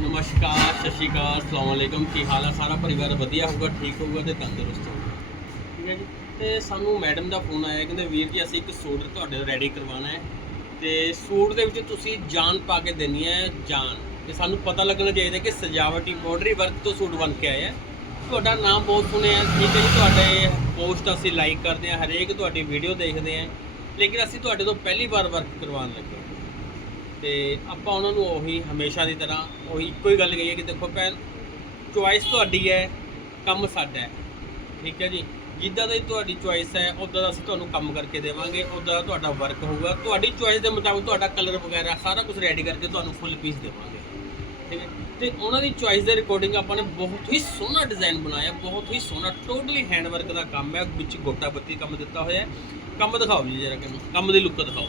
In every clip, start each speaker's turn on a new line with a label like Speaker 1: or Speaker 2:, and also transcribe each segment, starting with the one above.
Speaker 1: ਨਮਸਕਾਰ, ਸਤਿ ਸ਼੍ਰੀ ਅਕਾਲ, ਅਸਲਾਮ ਵਾਲੇਕਮ ਕੀ ਹਾਲ ਆ? ਸਾਰਾ ਪਰਿਵਾਰ ਵਧੀਆ ਹੋਊਗਾ, ਠੀਕ ਹੋਊਗਾ ਤੇ ਤੰਦਰੁਸਤ ਹੋਊਗਾ। ਠੀਕ ਹੈ ਜੀ। ਤੇ ਸਾਨੂੰ ਮੈਡਮ ਦਾ ਫੋਨ ਆਇਆ, ਕਹਿੰਦੇ ਵੀਰ ਜੀ, ਅਸੀਂ ਇੱਕ ਸੂਟ ਤੁਹਾਡੇ ਰੈਡੀ ਕਰਵਾਉਣਾ ਹੈ। ਤੇ ਸੂਟ ਦੇ ਵਿੱਚ ਤੁਸੀਂ ਜਾਨ ਪਾ ਕੇ ਦੇਣੀ ਹੈ, ਜਾਨ। ਤੇ ਸਾਨੂੰ ਪਤਾ ਲੱਗਣਾ ਚਾਹੀਦਾ ਕਿ ਸਜਾਵਟੀ ਮੋਡਰੀ ਵਰਕ ਤੋਂ ਸੂਟ ਬਣ ਕੇ ਆਇਆ। ਹੈ ਤੁਹਾਡਾ ਨਾਮ ਬਹੁਤ ਸੁਣਿਆ ਠੀਕ ਹੈ ਜੀ। ਤੁਹਾਡੇ ਪੋਸਟ ਅਸੀਂ ਲਾਈਕ ਕਰਦੇ ਹਾਂ, ਹਰੇਕ ਤੁਹਾਡੀ ਵੀਡੀਓ ਦੇਖਦੇ ਹਾਂ। ਲੇਕਿਨ ਅਸੀਂ ਤੁਹਾਡੇ ਤੋਂ ਪਹਿਲੀ ਵਾਰ ਵਰਕ ਕਰਵਾਉਣ ਲੱਗੇ ਤੇ ਆਪਾਂ ਉਹਨਾਂ ਨੂੰ ਉਹੀ ਹਮੇਸ਼ਾ ਦੀ ਤਰ੍ਹਾਂ ਉਹੀ ਇੱਕੋ ਹੀ ਗੱਲ ਕਹੀਏ ਕਿ ਦੇਖੋ ਭੈਣ ਚੁਆਇਸ ਤੁਹਾਡੀ ਹੈ, ਕੰਮ ਸਾਡਾ ਹੈ। ਠੀਕ ਹੈ ਜੀ? ਜਿੱਦਾਂ ਦੀ ਤੁਹਾਡੀ ਚੁਆਇਸ ਹੈ ਉਦਾਂ ਦਾ ਅਸੀਂ ਤੁਹਾਨੂੰ ਕੰਮ ਕਰਕੇ ਦੇਵਾਂਗੇ ਉਦਾਂ ਦਾ ਤੁਹਾਡਾ ਵਰਕ ਹੋਊਗਾ। ਤੁਹਾਡੀ ਚੁਆਇਸ ਦੇ ਮੁਤਾਬਕ ਤੁਹਾਡਾ ਕਲਰ ਵਗੈਰਾ ਸਾਰਾ ਕੁਝ ਰੈਡੀ ਕਰਕੇ ਤੁਹਾਨੂੰ ਫੁੱਲ ਪੀਸ ਦੇਵਾਂਗੇ। ਠੀਕ ਹੈ? ਤੇ ਉਹਨਾਂ ਦੀ ਚੁਆਇਸ ਦੇ ਰਿਕਾਰਡਿੰਗ ਆਪਾਂ ਨੇ ਬਹੁਤ ਹੀ ਸੋਹਣਾ ਡਿਜ਼ਾਈਨ ਬਣਾਇਆ, ਬਹੁਤ ਹੀ ਸੋਹਣਾ ਟੋਟਲੀ ਹੈਂਡ ਵਰਕ ਦਾ ਕੰਮ ਹੈ, ਵਿੱਚ ਗੋਟਾ ਬੱਤੀ ਕੰਮ ਦਿੱਤਾ ਹੋਇਆ ਹੈ। ਕੰਮ ਦਿਖਾਓ ਜੀ ਜਰਾ ਕਿ ਕੰਮ ਦੀ ਲੁੱਕ ਦਿਖਾਓ।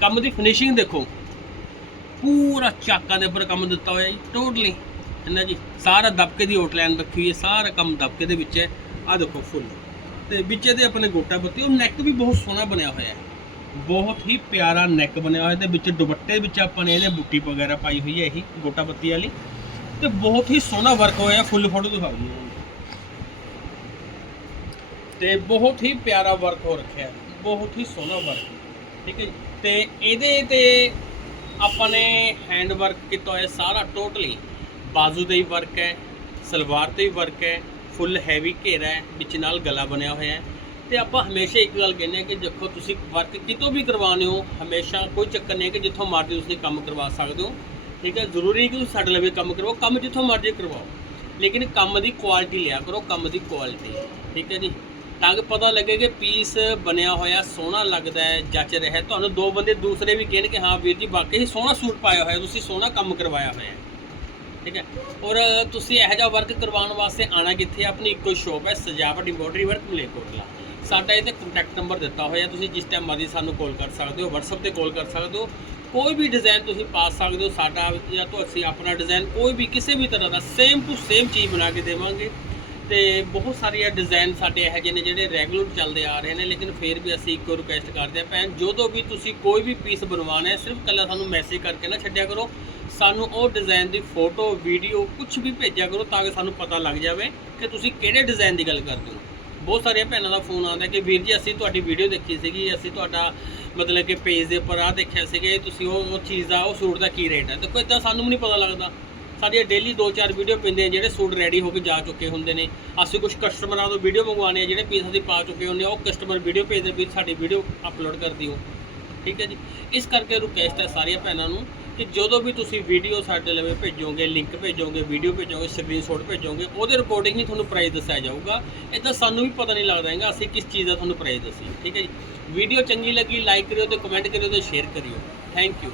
Speaker 1: ਕੰਮ ਦੀ ਫਿਨਿਸ਼ਿੰਗ ਦੇਖੋ। ਪੂਰਾ ਚਾਕਾਂ ਦੇ ਉੱਪਰ ਕੰਮ ਦਿੱਤਾ ਹੋਇਆ ਜੀ ਟੋਟਲੀ ਹੈ ਜੀ, ਸਾਰਾ ਦਬਕੇ ਦੀ ਆਊਟਲਾਈਨ ਰੱਖੀ ਹੋਈ ਹੈ, ਸਾਰਾ ਕੰਮ ਦਬਕੇ ਦੇ ਵਿੱਚ ਹੈ। ਆ ਦੇਖੋ ਫੁੱਲ ਤੇ ਵਿੱਚ ਇਹਦੇ ਆਪਣੇ ਗੋਟਾ ਬੱਤੀ ਉਹ ਨੈਕ ਵੀ ਬਹੁਤ ਸੋਹਣਾ ਬਣਿਆ ਹੋਇਆ ਹੈ। ਬਹੁਤ ਹੀ ਪਿਆਰਾ ਨੈਕ ਬਣਿਆ ਹੋਇਆ ਤੇ ਵਿੱਚ ਦੁਪੱਟੇ ਵਿੱਚ ਆਪਾਂ ਨੇ ਇਹਦੇ ਬੁੱਟੀ ਵਗੈਰਾ ਪਾਈ ਹੋਈ ਹੈ, ਇਹੀ ਗੋਟਾ ਬੱਤੀ ਵਾਲੀ। ਤੇ ਬਹੁਤ ਹੀ ਸੋਹਣਾ ਵਰਕ ਹੋਇਆ ਫੁੱਲ ਫੋਟੋ ਦਿਖਾਓ ਜੀ। ਇਹਨਾਂ ਤੇ ਬਹੁਤ ਹੀ ਪਿਆਰਾ ਵਰਕ ਹੋ ਰੱਖਿਆ ਬਹੁਤ ਹੀ ਸੋਹਣਾ ਵਰਕ ਠੀਕ ਹੈ ਜੀ। ਤੇ ਇਹਦੇ ਤੇ ਆਪਾਂ ਨੇ ਹੈਂਡ ਵਰਕ ਕੀਤਾ ਹੋਇਆ ਸਾਰਾ ਟੋਟਲੀ ਬਾਜ਼ੂ ਤੇ ਹੀ ਵਰਕ ਹੈ, ਸਲਵਾਰ ਤੇ ਹੀ ਵਰਕ ਹੈ ਫੁੱਲ ਹੈਵੀ ਘੇਰਾ ਹੈ, ਵਿੱਚ ਨਾਲ ਗਲਾ ਬਣਿਆ ਹੋਇਆ ਹੈ। ਤੇ ਆਪਾਂ ਹਮੇਸ਼ਾ ਇੱਕ ਗੱਲ ਕਹਿੰਦੇ ਹਾਂ ਕਿ ਦੇਖੋ, ਤੁਸੀਂ ਵਰਕ ਕਿਤੋਂ ਵੀ ਕਰਵਾਉਂਦੇ ਹੋ, ਹਮੇਸ਼ਾ ਕੋਈ ਚੱਕਰ ਨਹੀਂ ਹੈ ਕਿ ਜਿੱਥੋਂ ਮਰਜ਼ੀ ਤੁਸੀਂ ਕੰਮ ਕਰਵਾ ਸਕਦੇ ਹੋ। ਠੀਕ ਹੈ, ਜ਼ਰੂਰੀ ਨਹੀਂ ਕਿ ਤੁਸੀਂ ਸਾਡੇ ਲਵੇ ਕੰਮ ਕਰਵਾਓ, ਕੰਮ ਜਿੱਥੋਂ ਮਰਜ਼ੀ ਕਰਵਾਓ। ਲੇਕਿਨ ਕੰਮ ਦੀ ਕੁਆਲਿਟੀ ਲਿਆ ਕਰੋ, ਕੰਮ ਦੀ ਕੁਆਲਿਟੀ ਠੀਕ ਹੈ ਜੀ? ਤਾਂ ਕਿ ਪਤਾ ਲੱਗੇ ਕਿ ਪੀਸ ਬਣਿਆ ਹੋਇਆ, ਸੋਹਣਾ ਲੱਗਦਾ ਹੈ, ਜੱਚ ਰਿਹਾ ਹੈ। ਤੁਹਾਨੂੰ ਦੋ ਬੰਦੇ ਦੂਸਰੇ ਵੀ ਕਹਿਣ ਕਿ ਹਾਂ ਵੀਰ ਜੀ, ਵਾਕਈ ਸੋਹਣਾ ਸੂਟ ਪਾਇਆ ਹੋਇਆ, ਤੁਸੀਂ ਸੋਹਣਾ ਕੰਮ ਕਰਵਾਇਆ ਹੋਇਆ ਹੈ। ਠੀਕ ਹੈ? ਔਰ ਤੁਸੀਂ ਇਹੋ ਜਿਹਾ ਵਰਕ ਕਰਵਾਉਣ ਵਾਸਤੇ ਆਣਾ ਕਿੱਥੇ ਆਪਣੀ ਇੱਕੋ ਸ਼ੋਪ ਹੈ, ਸਜਾਵਟ ਇੰਬੋਡਰੀ ਵਰਕ ਮਲੇਕੋਟਲਾ ਸਾਡਾ ਇਹਦੇ ਕੰਟੈਕਟ ਨੰਬਰ ਦਿੱਤਾ ਹੋਇਆ, ਤੁਸੀਂ ਜਿਸ ਟਾਈਮ ਮਰਜ਼ੀ ਸਾਨੂੰ ਕਾਲ ਕਰ ਸਕਦੇ ਹੋ, WhatsApp ਤੇ ਕਾਲ ਕਰ ਸਕਦੇ ਹੋ। ਕੋਈ ਵੀ ਡਿਜ਼ਾਈਨ ਤੁਸੀਂ ਪਾ ਸਕਦੇ ਹੋ, ਸਾਡਾ ਜਾਂ ਤੋਂ ਆਪਣਾ ਡਿਜ਼ਾਈਨ ਕੋਈ ਵੀ ਕਿਸੇ ਵੀ ਤਰ੍ਹਾਂ ਦਾ ਸੇਮ ਟੂ ਸੇਮ ਚੀਜ਼ ਬਣਾ ਕੇ ਦੇਵਾਂਗੇ। ਤੇ ਬਹੁਤ ਸਾਰੀਆਂ ਡਿਜ਼ਾਈਨ ਸਾਡੇ ਇਹੋ ਜਿਹੇ ਨੇ ਜਿਹੜੇ ਰੈਗੂਲਰ ਚੱਲਦੇ ਆ ਰਹੇ ਨੇ, ਲੇਕਿਨ ਫਿਰ ਵੀ ਅਸੀਂ ਇੱਕੋ ਰਿਕੁਐਸਟ ਕਰਦੇ ਆ ਭੈਣ, ਜਦੋਂ ਵੀ ਤੁਸੀਂ ਕੋਈ ਵੀ ਪੀਸ ਬਣਵਾਉਣਾ ਹੈ, ਸਿਰਫ ਕੱਲਾ ਸਾਨੂੰ ਮੈਸੇਜ ਕਰਕੇ ਨਾ ਛੱਡਿਆ ਕਰੋ। ਸਾਨੂੰ ਉਹ ਡਿਜ਼ਾਈਨ ਦੀ ਫੋਟੋ ਵੀਡੀਓ ਕੁਝ ਵੀ ਭੇਜਿਆ ਕਰੋ ਤਾਂ ਕਿ ਸਾਨੂੰ ਪਤਾ ਲੱਗ ਜਾਵੇ ਕਿ ਤੁਸੀਂ ਕਿਹੜੇ ਡਿਜ਼ਾਈਨ ਦੀ ਗੱਲ ਕਰਦੇ ਹੋ। ਬਹੁਤ ਸਾਰੀਆਂ ਭੈਣਾਂ ਦਾ ਫੋਨ ਆਉਂਦਾ ਕਿ ਵੀਰ ਜੀ, ਅਸੀਂ ਤੁਹਾਡੀ ਵੀਡੀਓ ਦੇਖੀ ਸੀਗੀ, ਅਸੀਂ ਤੁਹਾਡਾ ਮਤਲਬ ਕਿ ਪੇਜ ਦੇ ਉੱਪਰ ਆ ਦੇਖਿਆ ਸੀਗਾ, ਤੁਸੀਂ ਉਹ ਉਹ ਚੀਜ਼ ਦਾ, ਉਹ ਸੂਟ ਦਾ ਕੀ ਰੇਟ ਹੈ? ਦੇਖੋ ਇਦਾਂ ਸਾਨੂੰ ਵੀ ਨਹੀਂ ਪਤਾ ਲੱਗਦਾ। ਸਾਡੀਆਂ ਡੇਲੀ 2-4 ਵੀਡੀਓ ਪੈਂਦੇ ਜਿਹੜੇ ਸੂਟ ਰੈਡੀ ਹੋ ਕੇ ਜਾ ਚੁੱਕੇ ਹੁੰਦੇ ਨੇ। ਅਸੀਂ ਕੁਝ ਕਸਟਮਰਾਂ ਤੋਂ ਵੀਡੀਓ ਮੰਗਵਾਉਂਦੇ ਆ, ਜਿਹੜੇ ਪੀਸ ਅਸੀਂ ਪਾ ਚੁੱਕੇ ਹੁੰਦੇ ਆ, ਉਹ ਕਸਟਮਰ ਵੀਡੀਓ ਭੇਜਦੇ ਵੀ ਸਾਡੀ ਵੀਡੀਓ ਅਪਲੋਡ ਕਰ ਦਿਓ। ਠੀਕ ਹੈ ਜੀ? ਇਸ ਕਰਕੇ ਰਿਕੁਐਸਟ ਹੈ ਸਾਰੀਆਂ ਭੈਣਾਂ ਨੂੰ ਕਿ ਜਦੋਂ ਵੀ ਤੁਸੀਂ ਵੀਡੀਓ ਸਾਡੇ ਲਵੇ ਭੇਜੋਗੇ ਲਿੰਕ ਭੇਜੋਗੇ ਵੀਡੀਓ ਭੇਜੋਗੇ ਸਕਰੀਨਸ਼ਾਟ ਭੇਜੋਗੇ, ਉਹਦੇ ਰਿਕਾਰਡਿੰਗ ਹੀ ਤੁਹਾਨੂੰ ਪ੍ਰਾਈਸ ਦੱਸਿਆ ਜਾਊਗਾ। ਇਦਾਂ ਸਾਨੂੰ ਵੀ ਪਤਾ ਨਹੀਂ ਲੱਗਦਾ ਹੈਗਾ ਅਸੀਂ ਕਿਸ ਚੀਜ਼ ਦਾ ਤੁਹਾਨੂੰ ਪ੍ਰਾਈਸ ਦੱਸੀ ਠੀਕ ਹੈ ਜੀ? ਵੀਡੀਓ ਚੰਗੀ ਲੱਗੀ ਲਾਈਕ ਕਰਿਓ ਤੇ ਕਮੈਂਟ ਕਰਿਓ ਤੇ ਸ਼ੇਅਰ ਕਰਿਓ। Thank you